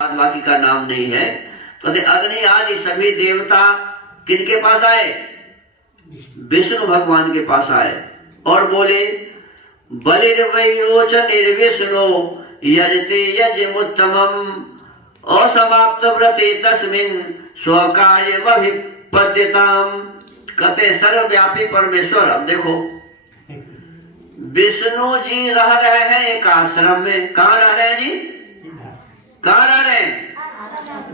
बाकी का नाम नहीं है। कहते अग्नि आदि सभी देवता किनके पास आए? विष्णु भगवान के पास आए और बोले बलिर्वैरोच निर्विष्णु यजते यज्ञमुत्तमम् असमाप्त व्रते तस्मिन् स्वकार्यमभिपद्यताम्। कहते सर्वव्यापी परमेश्वर। अब देखो विष्णु जी रह रहे हैं एक आश्रम में। कहाँ रह रहे हैं जी? कहाँ रह रहे हैं?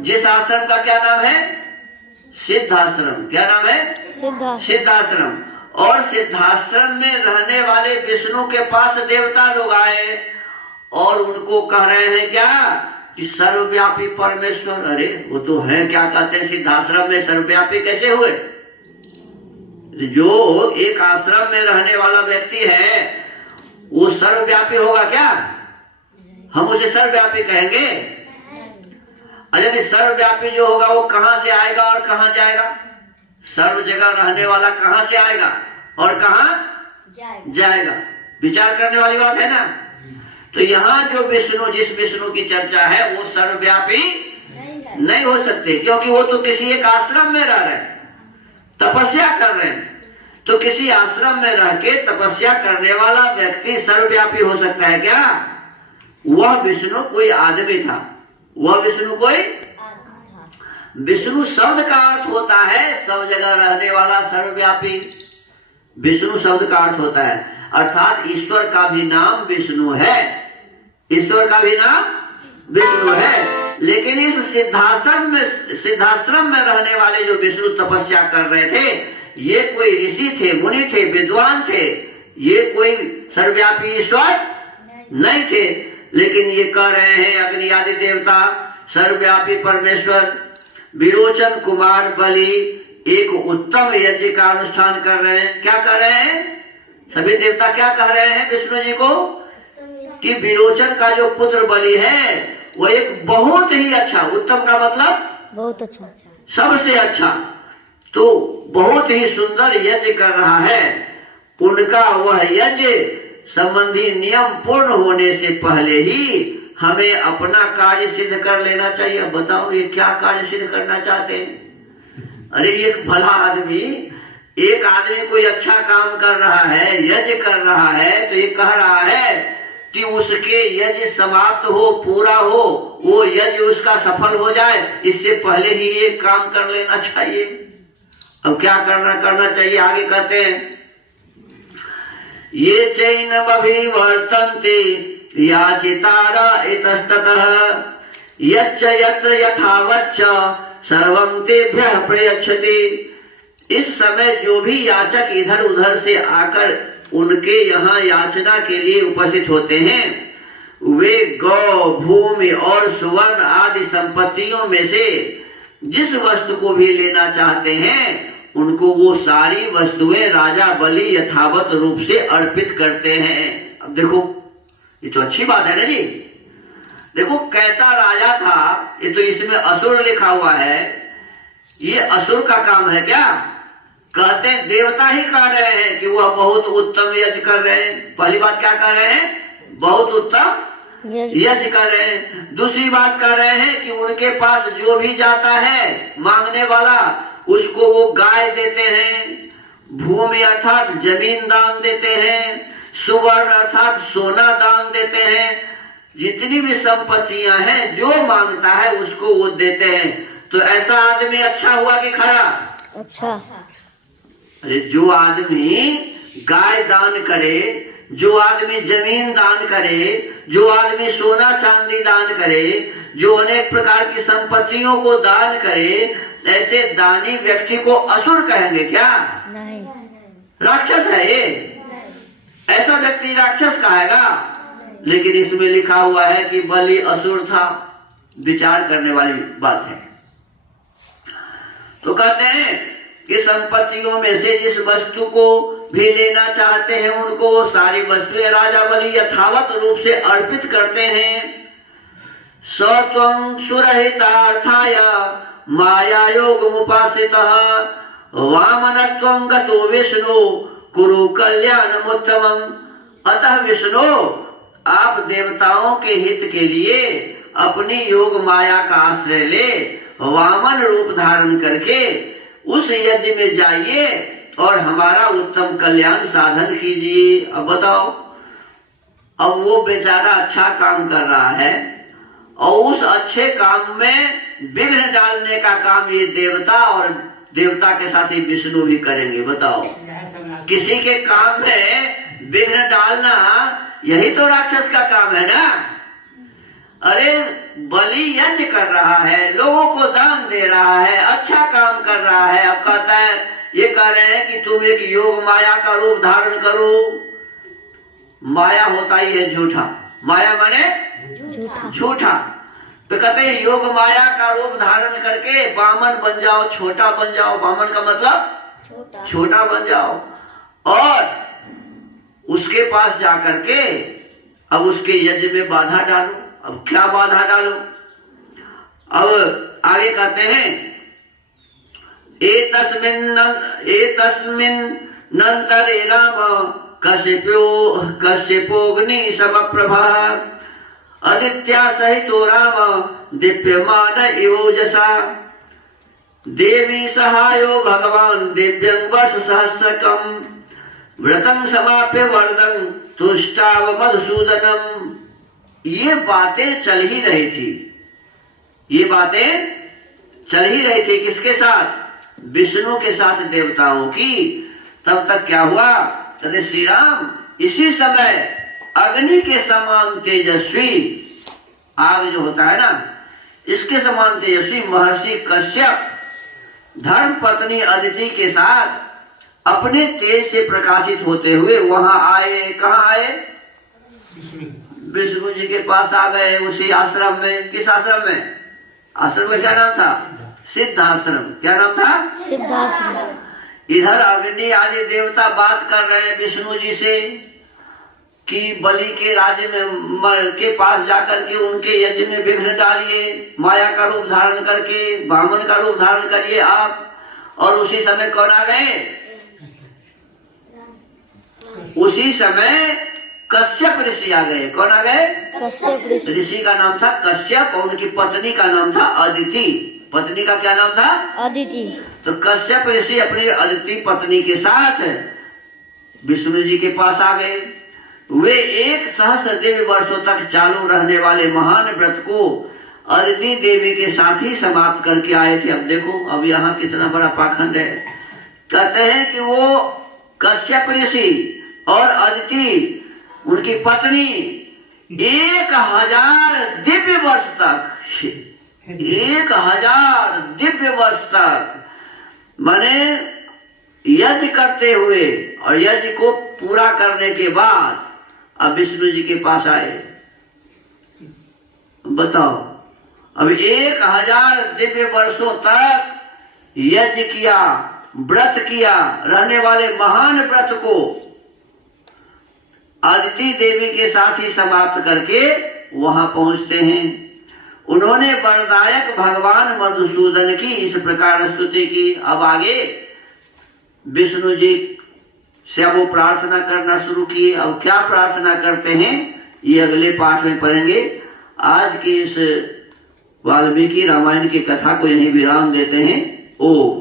जिस आश्रम का क्या नाम है? सिद्धाश्रम। क्या नाम है? सिद्धाश्रम। और सिद्धाश्रम में रहने वाले विष्णु के पास देवता लोग आए और उनको कह रहे हैं क्या कि सर्वव्यापी परमेश्वर। अरे वो तो है, क्या कहते हैं सिद्धाश्रम में सर्वव्यापी कैसे हुए? जो एक आश्रम में रहने वाला व्यक्ति है वो सर्वव्यापी होगा क्या? हम उसे सर्वव्यापी कहेंगे? यदि सर्वव्यापी जो होगा वो कहां से आएगा और कहां जाएगा? सर्व जगह रहने वाला कहां से आएगा और कहां जाएगा? विचार करने वाली बात है ना। तो यहाँ जो विष्णु, जिस विष्णु की चर्चा है वो सर्वव्यापी नहीं हो सकते, क्योंकि वो तो किसी एक आश्रम में रह रहे हैं, तपस्या कर रहे हैं। तो किसी आश्रम में रह के तपस्या करने वाला व्यक्ति सर्वव्यापी हो सकता है क्या? वह विष्णु कोई आदमी था। वह विष्णु कोई, विष्णु शब्द का अर्थ होता है सब जगह रहने वाला सर्वव्यापी। विष्णु शब्द का अर्थ होता है, अर्थात ईश्वर का भी नाम विष्णु है। ईश्वर का भी नाम विष्णु है। लेकिन इस सिद्धाश्रम में रहने वाले जो विष्णु तपस्या कर रहे थे, ये कोई ऋषि थे, मुनि थे, विद्वान थे। ये कोई सर्वव्यापी ईश्वर नहीं थे। लेकिन ये कह रहे हैं अग्नि आदि देवता सर्वव्यापी परमेश्वर विरोचन कुमार बलि एक उत्तम यज्ञ का अनुष्ठान कर रहे हैं। क्या कर रहे हैं? सभी देवता क्या कह रहे हैं विष्णु जी को? कि विरोचन का जो पुत्र बलि है वो एक बहुत ही अच्छा, उत्तम का मतलब बहुत अच्छा, सबसे अच्छा, तो बहुत ही सुंदर यज्ञ कर रहा है। उनका वह यज्ञ संबंधी नियम पूर्ण होने से पहले ही हमें अपना कार्य सिद्ध कर लेना चाहिए। बताओ ये क्या कार्य सिद्ध करना चाहते हैं? अरे एक भला आदमी, एक आदमी कोई अच्छा काम कर रहा है, यज्ञ कर रहा है, तो ये कह रहा है कि उसके यज्ञ समाप्त हो, पूरा हो, वो यज्ञ उसका सफल हो जाए, इससे पहले ही ये काम कर लेना चाहिए। अब क्या करना चाहिए? आगे कहते हैं ये चैनमभिवर्तन्ते याचितारा इतस्ततः यच्च यत्र यथावच्च सर्वं तेभ्यः प्रयच्छति। इस समय जो भी याचक इधर उधर से आकर उनके यहाँ याचना के लिए उपस्थित होते हैं, वे गौ, भूमि और सुवर्ण आदि संपत्तियों में से जिस वस्तु को भी लेना चाहते हैं उनको वो सारी वस्तुएं राजा बलि यथावत रूप से अर्पित करते हैं। अब देखो ये तो अच्छी बात है ना जी। देखो कैसा राजा था, ये तो इसमें असुर लिखा हुआ है। ये असुर का काम है क्या? कहते हैं देवता ही कह रहे हैं कि वह बहुत उत्तम यज्ञ कर रहे हैं। पहली बात क्या कर रहे हैं? बहुत उत्तम यज्ञ कर रहे हैं। दूसरी बात कर रहे हैं कि उनके पास जो भी जाता है मांगने वाला, उसको वो गाय देते हैं, भूमि अर्थात जमीन दान देते हैं, सुवर्ण अर्थात सोना दान देते हैं। जितनी भी संपत्तियां हैं जो मांगता है उसको वो देते हैं। तो ऐसा आदमी अच्छा हुआ कि खराब? अच्छा। अरे जो आदमी गाय दान करे, जो आदमी जमीन दान करे, जो आदमी सोना चांदी दान करे, जो अनेक प्रकार की संपत्तियों को दान करे, ऐसे दानी व्यक्ति को असुर कहेंगे क्या? नहीं। राक्षस है ये। ऐसा व्यक्ति राक्षस कहेगा? लेकिन इसमें लिखा हुआ है कि बलि असुर था। विचार करने वाली बात है। तो कहते हैं कि संपत्तियों में से जिस वस्तु को भी लेना चाहते हैं उनको वो सारी वस्तुएं राजा बलि यथावत रूप से अर्पित करते हैं। सत्वं सुरहितार्थाय माया योगमुपासितः वामनत्वं गतो विष्णु कुरु कल्याणमुत्तमम्। अतः विष्णु आप देवताओं के हित के लिए अपनी योग माया का आश्रय ले वामन रूप धारण करके उस यज्ञ में जाइए और हमारा उत्तम कल्याण साधन कीजिए। अब बताओ, अब वो बेचारा अच्छा काम कर रहा है और उस अच्छे काम में विघ्न डालने का काम ये देवता और देवता के साथ ही विष्णु भी करेंगे। बताओ, किसी के काम में विघ्न डालना यही तो राक्षस का काम है ना। अरे बलि यज्ञ कर रहा है, लोगों को दान दे रहा है, अच्छा काम कर रहा है, अब कहता है, ये कह रहे हैं कि तुम एक योग माया का रूप धारण करो। माया होता ही है झूठा, माया माने झूठा। तो कहते हैं योग माया का रूप धारण करके बामन बन जाओ, छोटा बन जाओ। बामन का मतलब छोटा बन जाओ और उसके पास जाकर के अब उसके यज्ञ में बाधा डालो। अब क्या बाधा डालो? अब आगे कहते हैं, एतस्मिन् नन्तरे राम कश्यपोऽग्नि समप्रभा आदित्या सहितो राम दीप्यमान इवोजसा देवी सहायो भगवान दिव्यं वर्ष सहस्रकम् व्रतं समाप्य वरदं तुष्टाव मधुसूदनम। ये बातें चल ही रही थी, ये बातें चल ही रही थी। किसके साथ? विष्णु के साथ, देवताओं की। तब तक क्या हुआ? कहते श्री राम इसी समय अग्नि के समान तेजस्वी, आग जो होता है ना, इसके समान तेजस्वी महर्षि कश्यप धर्म पत्नी अदिति के साथ अपने तेज से प्रकाशित होते हुए वहां आए। कहाँ आए? विष्णु जी के पास आ गए, उसी आश्रम में। किस आश्रम में? आश्रम का क्या नाम था? सिद्धाश्रम। क्या नाम था? सिद्धाश्रम। इधर अग्नि आदि देवता बात कर रहे हैं विष्णु जी से कि बलि के राज्य में के पास जाकर के उनके यज्ञ में विघ्न डालिए, माया का रूप धारण करके, वामन का रूप धारण करिए आप। और उसी समय कौन आ गए? उसी समय कश्यप ऋषि आ गए। कौन आ गए? कश्यप ऋषि का नाम था कश्यप और उनकी पत्नी का नाम था अदिति। पत्नी का क्या नाम था? अदिति। तो कश्यप ऋषि अपनी अदिति पत्नी के साथ विष्णु जी के पास आ गए। वे 1 सहस्र दिव्य वर्षों तक चालू रहने वाले महान व्रत को अदिति देवी के साथ ही समाप्त करके आए थे। अब देखो, अब यहाँ कितना बड़ा पाखंड है। कहते हैं कि वो कश्यप ऋषि और अदिति उनकी पत्नी 1000 दिव्य वर्ष तक, 1000 दिव्य वर्ष तक माने यज्ञ करते हुए और यज्ञ को पूरा करने के बाद अब विष्णु जी के पास आए। बताओ, अब 1000 दिव्य वर्षों तक यज्ञ किया, व्रत किया, रहने वाले महान व्रत को अदिति देवी के साथ ही समाप्त करके वहां पहुंचते हैं। उन्होंने वरदायक भगवान मधुसूदन की इस प्रकार स्तुति की। अब आगे विष्णु जी से वो प्रार्थना करना शुरू किए। अब क्या प्रार्थना करते हैं ये अगले पाठ में पढ़ेंगे। आज की इस वाल्मीकि रामायण की कथा को यहीं विराम देते हैं। ओम।